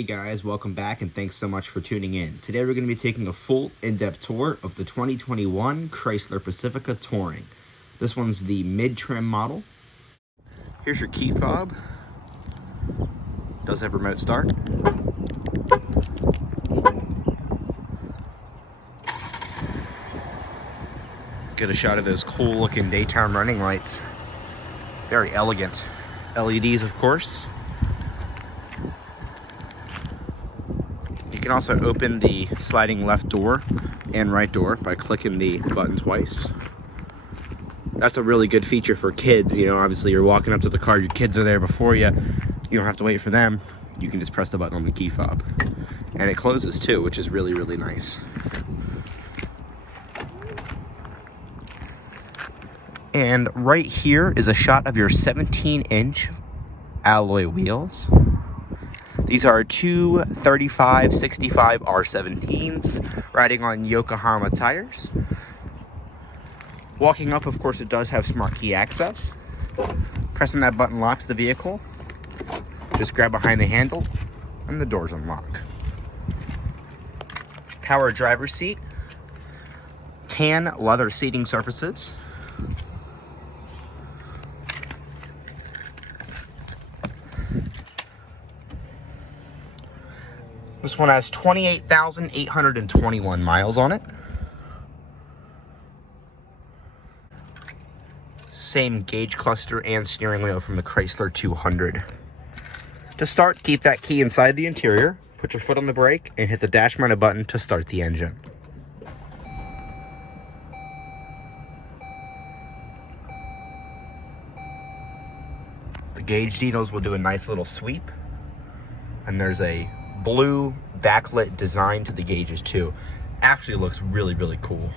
Hey guys, welcome back and thanks so much for tuning in. Today we're going to be taking a full in-depth tour of the 2021 Chrysler Pacifica Touring. This one's the mid-trim model. Here's your key fob. Does have remote start. Get a shot of those cool looking daytime running lights. Very elegant. LEDs, of course. You can also open the sliding left door and right door by clicking the button twice. That's a really good feature for kids. You know, obviously you're walking up to the car, your kids are there before you. You don't have to wait for them. You can just press the button on the key fob. And it closes too, which is really, really nice. And right here is a shot of your 17-inch alloy wheels. These are two 35/65 R17s riding on Yokohama tires. Walking up, of course, it does have smart key access. Pressing that button locks the vehicle. Just grab behind the handle and the doors unlock. Power driver's seat. Tan leather seating surfaces. This one has 28,821 miles on it. Same gauge cluster and steering wheel from the Chrysler 200. To start, keep that key inside the interior, put your foot on the brake, and hit the dash mounted button to start the engine. The gauge needles will do a nice little sweep, and there's a blue backlit design to the gauges too. Actually looks really, really cool.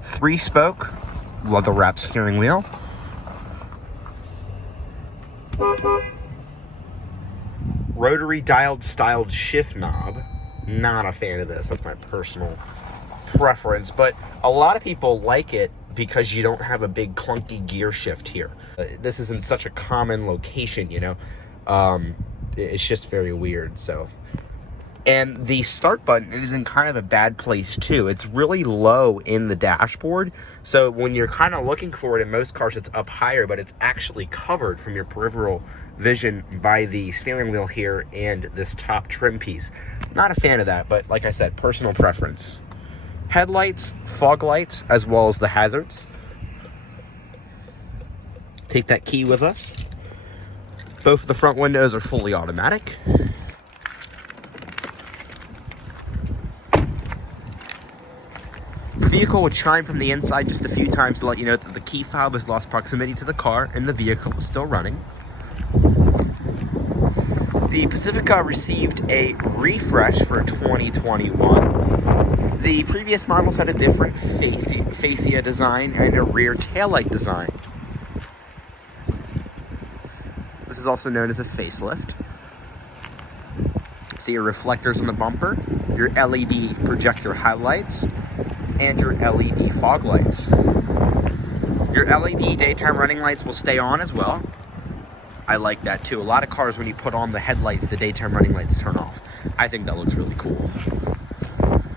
Three-spoke leather wrapped steering wheel. Rotary dialed styled shift knob. Not a fan of this. That's my personal preference, but a lot of people like it because you don't have a big clunky gear shift here. This isn't such a common location, you know. It's just very weird. So, and the start button is in kind of a bad place too. It's really low in the dashboard, so when you're kind of looking for it, in most cars it's up higher, but it's actually covered from your peripheral vision by the steering wheel here and this top trim piece. Not a fan of that, but like I said, personal preference. Headlights, fog lights, as well as the hazards. Take that key with us. Both of the front windows are fully automatic. The vehicle will chime from the inside just a few times to let you know that the key fob has lost proximity to the car and the vehicle is still running. The Pacifica received a refresh for 2021. The previous models had a different fascia design and a rear taillight design. This is also known as a facelift. See your reflectors on the bumper, your LED projector headlights, and your LED fog lights. Your LED daytime running lights will stay on as well. I like that too. A lot of cars, when you put on the headlights, the daytime running lights turn off. I think that looks really cool.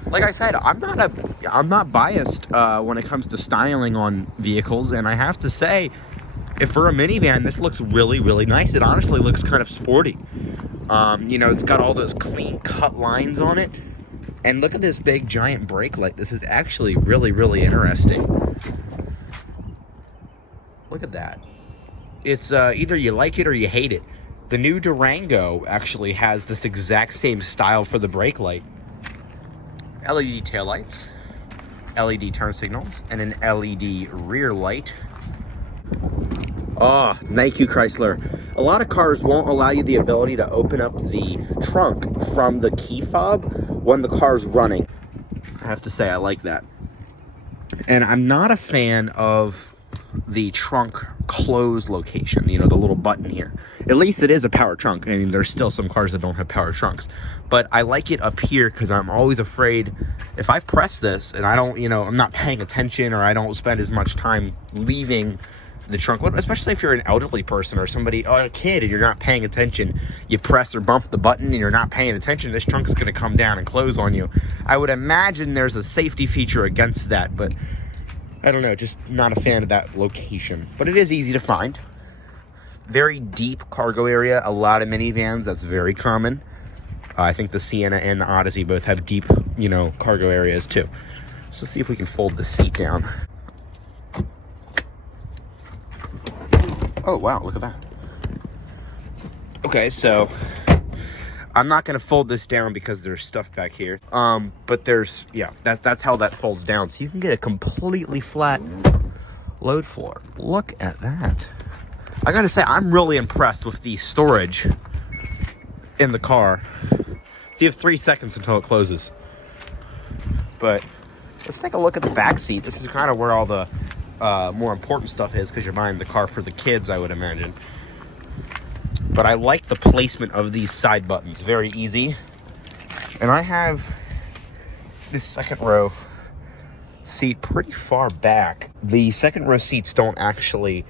Like I said, I'm not biased when it comes to styling on vehicles, and I have to say, if for a minivan, this looks really, really nice. It honestly looks kind of sporty. You know, it's got all those clean cut lines on it, and look at this big giant brake light. This is actually really, really interesting. Look at that. It's either you like it or you hate it. The new Durango actually has this exact same style for the brake light. LED taillights, LED turn signals, and an LED rear light. Oh, thank you, Chrysler. A lot of cars won't allow you the ability to open up the trunk from the key fob when the car's running. I have to say, I like that. And I'm not a fan of the trunk close location, you know, the little button here. At least it is a power trunk. I mean, there's still some cars that don't have power trunks, but I like it up here because I'm always afraid if I press this and I don't, you know, I'm not paying attention, or I don't spend as much time leaving the trunk, especially if you're an elderly person or somebody, or a kid, and you're not paying attention, you press or bump the button and you're not paying attention, this trunk is going to come down and close on you. I would imagine there's a safety feature against that, but I don't know, just not a fan of that location. But it is easy to find. Very deep cargo area, a lot of minivans, that's very common. I think the Sienna and the Odyssey both have deep, you know, cargo areas too. So let's see if we can fold the seat down. Oh, wow, look at that. Okay, so I'm not going to fold this down because there's stuff back here. But there's, yeah, that's how that folds down. So you can get a completely flat load floor. Look at that. I got to say, I'm really impressed with the storage in the car. So you have 3 seconds until it closes. But let's take a look at the back seat. This is kind of where all the more important stuff is, because you're buying the car for the kids, I would imagine. But I like the placement of these side buttons, very easy. And I have this second row seat pretty far back. The second row seats don't actually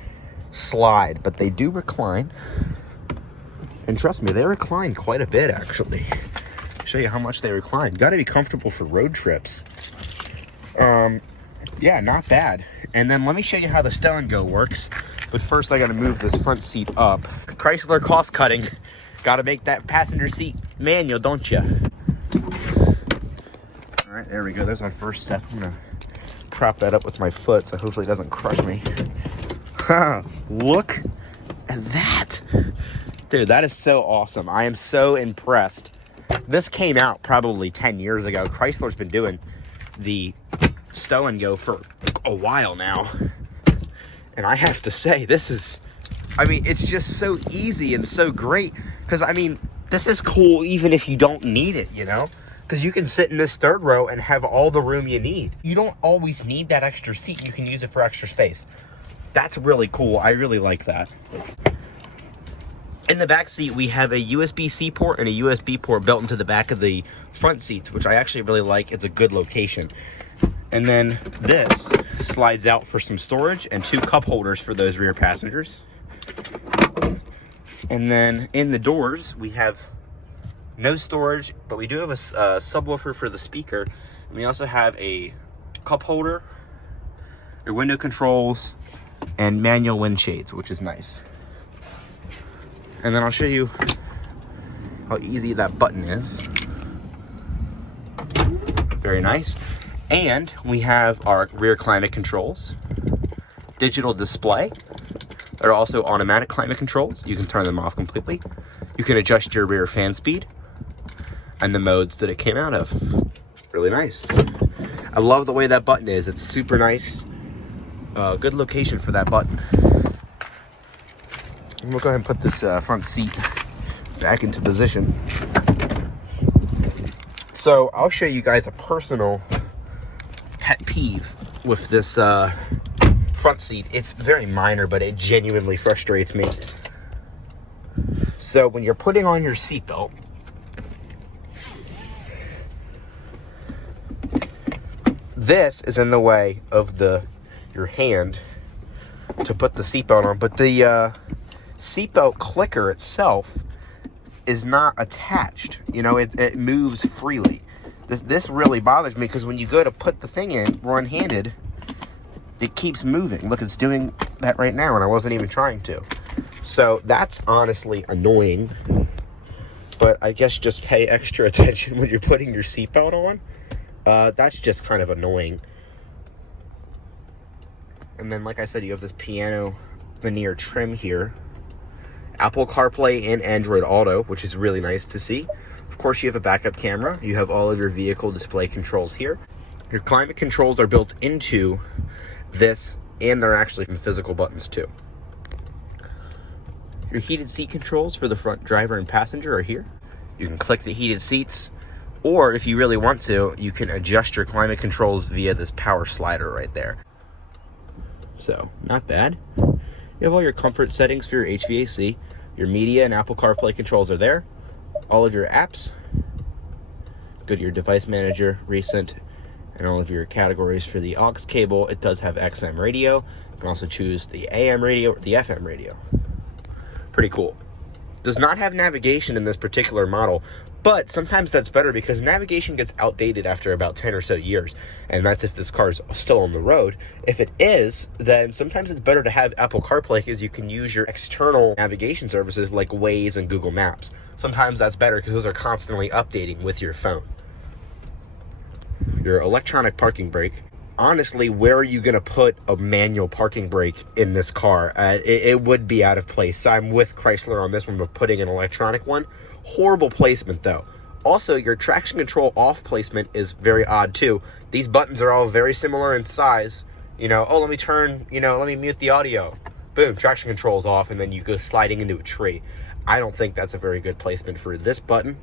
slide, but they do recline. And trust me, they recline quite a bit, actually. I'll show you how much they recline. Got to be comfortable for road trips. Yeah, not bad. And then let me show you how the stow and go works. But first I gotta move this front seat up. Chrysler cost cutting. Gotta make that passenger seat manual, don't you? All right, there we go. There's our first step. I'm gonna prop that up with my foot so hopefully it doesn't crush me. Look at that. Dude, that is so awesome. I am so impressed. This came out probably 10 years ago. Chrysler's been doing the stow and go for a while now, and I have to say, this is, I mean, it's just so easy and so great, because I mean, this is cool even if you don't need it, you know, because you can sit in this third row and have all the room you need. You don't always need that extra seat. You can use it for extra space. That's really cool. I really like that. In the back seat, we have a USB-C port and a USB port built into the back of the front seats, which I actually really like. It's a good location. And then this slides out for some storage and 2 cup holders for those rear passengers. And then in the doors, we have no storage, but we do have a subwoofer for the speaker. And we also have a cup holder, your window controls, and manual wind shades, which is nice. And then I'll show you how easy that button is. Very nice. And we have our rear climate controls, digital display. There are also automatic climate controls. You can turn them off completely. You can adjust your rear fan speed and the modes that it came out of. Really nice. I love the way that button is. It's super nice. Good location for that button. And we'll go ahead and put this front seat back into position. So I'll show you guys a personal pet peeve with this front seat. It's very minor, but it genuinely frustrates me. So when you're putting on your seatbelt, this is in the way of your hand to put the seatbelt on, but the seatbelt clicker itself is not attached. You know, it moves freely. This really bothers me, because when you go to put the thing in one-handed, it keeps moving. Look, it's doing that right now, and I wasn't even trying to. So that's honestly annoying. But I guess just pay extra attention when you're putting your seatbelt on. That's just kind of annoying. And then, like I said, you have this piano veneer trim here. Apple CarPlay and Android Auto, which is really nice to see. Of course, you have a backup camera. You have all of your vehicle display controls here. Your climate controls are built into this, and they're actually physical buttons too. Your heated seat controls for the front driver and passenger are here. You can click the heated seats, or if you really want to, you can adjust your climate controls via this power slider right there. So, not bad. You have all your comfort settings for your HVAC. Your media and Apple CarPlay controls are there. All of your apps. Go to your device manager, recent, and all of your categories for the aux cable. It does have XM radio. You can also choose the AM radio or the FM radio. Pretty cool. Does not have navigation in this particular model, but sometimes that's better because navigation gets outdated after about 10 or so years, and that's if this car is still on the road. If it is, then sometimes it's better to have Apple CarPlay because you can use your external navigation services like Waze and Google Maps. Sometimes that's better because those are constantly updating with your phone. Your electronic parking brake. Honestly, where are you going to put a manual parking brake in this car? It would be out of place. So I'm with Chrysler on this one of putting an electronic one. Horrible placement though. Also, your traction control off placement is very odd too. These buttons are all very similar in size. You know, oh, let me turn, you know, let me mute the audio. Boom, traction control is off, and then you go sliding into a tree. I don't think that's a very good placement for this button,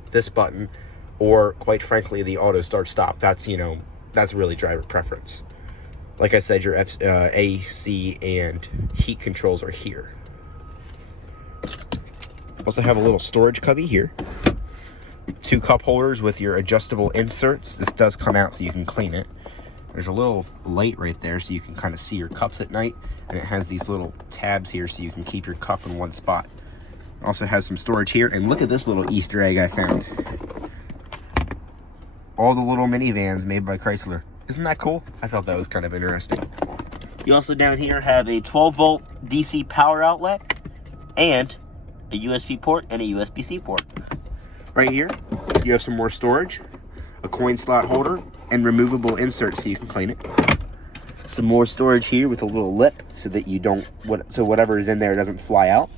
or quite frankly, the auto start stop. That's, you know, that's really driver preference. Like I said, your AC and heat controls are here. Also have a little storage cubby here. 2 cup holders with your adjustable inserts. This does come out so you can clean it. There's a little light right there so you can kind of see your cups at night. And it has these little tabs here so you can keep your cup in one spot. It also has some storage here. And look at this little Easter egg I found. All the little minivans made by Chrysler. Isn't that cool? I thought that was kind of interesting. You also down here have a 12-volt DC power outlet and a USB port and a USB-C port. Right here, you have some more storage, a coin slot holder, and removable inserts so you can clean it. Some more storage here with a little lip so that you don't, so whatever is in there doesn't fly out.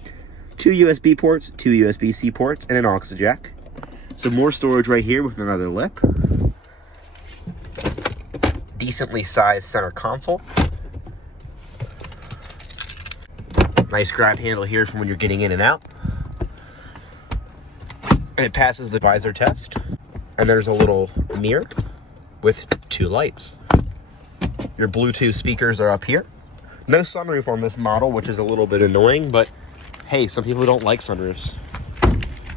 2 USB ports, 2 USB-C ports, and an aux jack. Some more storage right here with another lip. Decently sized center console. Nice grab handle here from when you're getting in and out. And it passes the visor test. And there's a little mirror with 2 lights. Your Bluetooth speakers are up here. No sunroof on this model, which is a little bit annoying, but hey, some people don't like sunroofs.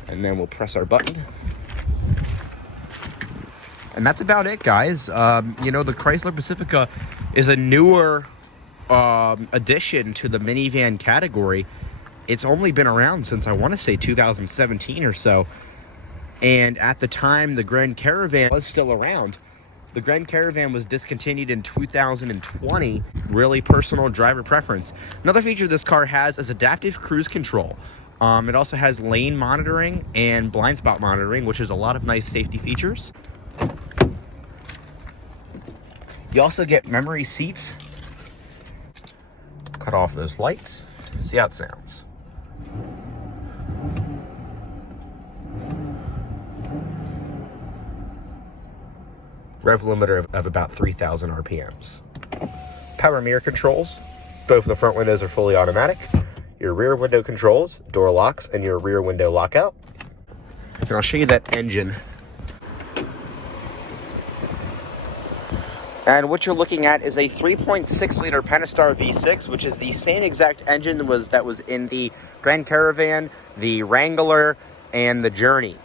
And then we'll press our button. And that's about it, guys. You know, the Chrysler Pacifica is a newer addition to the minivan category. It's only been around since, I want to say, 2017 or so. And at the time, the Grand Caravan was still around. The Grand Caravan was discontinued in 2020. Really personal driver preference. Another feature this car has is adaptive cruise control. It also has lane monitoring and blind spot monitoring, which is a lot of nice safety features. You also get memory seats. Cut off those lights. See how it sounds. Rev limiter of about 3,000 RPMs. Power mirror controls. Both of the front windows are fully automatic. Your rear window controls, door locks, and your rear window lockout. And I'll show you that engine. And what you're looking at is a 3.6 liter Pentastar V6, which is the same exact engine that was in the Grand Caravan, the Wrangler, and the Journey.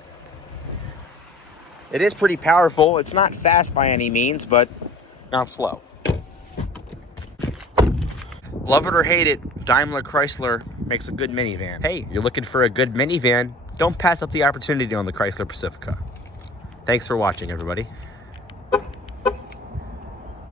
It is pretty powerful. It's not fast by any means, but not slow. Love it or hate it, Daimler Chrysler makes a good minivan. Hey, you're looking for a good minivan, don't pass up the opportunity on the Chrysler Pacifica. Thanks for watching, everybody.